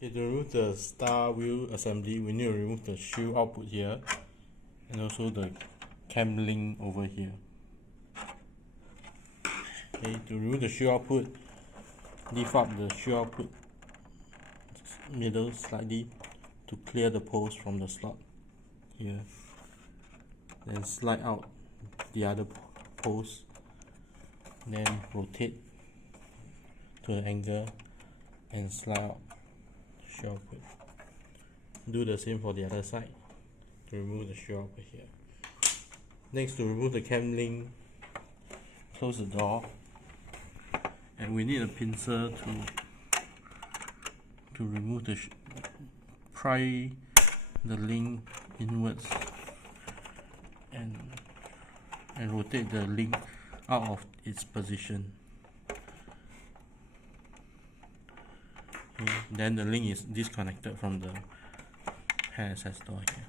Okay, to remove the star wheel assembly, we need to remove the shield output here and also the cam link over here. Okay, to remove the shield output, lift up the shield output middle slightly to clear the post from the slot here. Then slide out the other post, then rotate to the angle and slide out shield output. Do the same for the other side to remove the shield output here. Next, to remove the cam link, close the door, and we need a pincer to remove pry the link inwards and rotate the link out of its position. Okay, then the link is disconnected from the hand access door here.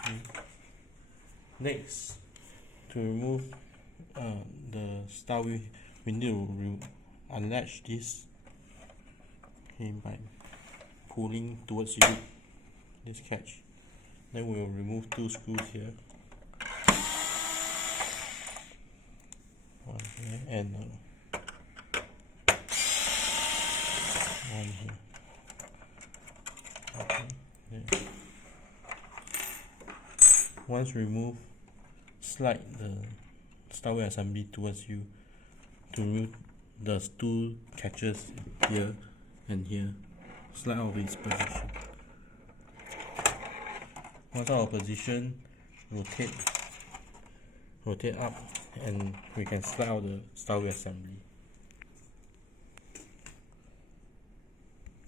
Okay. Next, to remove the star wheel, we need to unlatch this, okay, by pulling towards you, this catch. Then we will remove two screws here, one here and one here. Okay. Yeah. Once removed, slide the star wheel assembly towards you to remove the two catches here and here. Slide out of its position. Once out of position, rotate up, and we can slide out the star wheel assembly.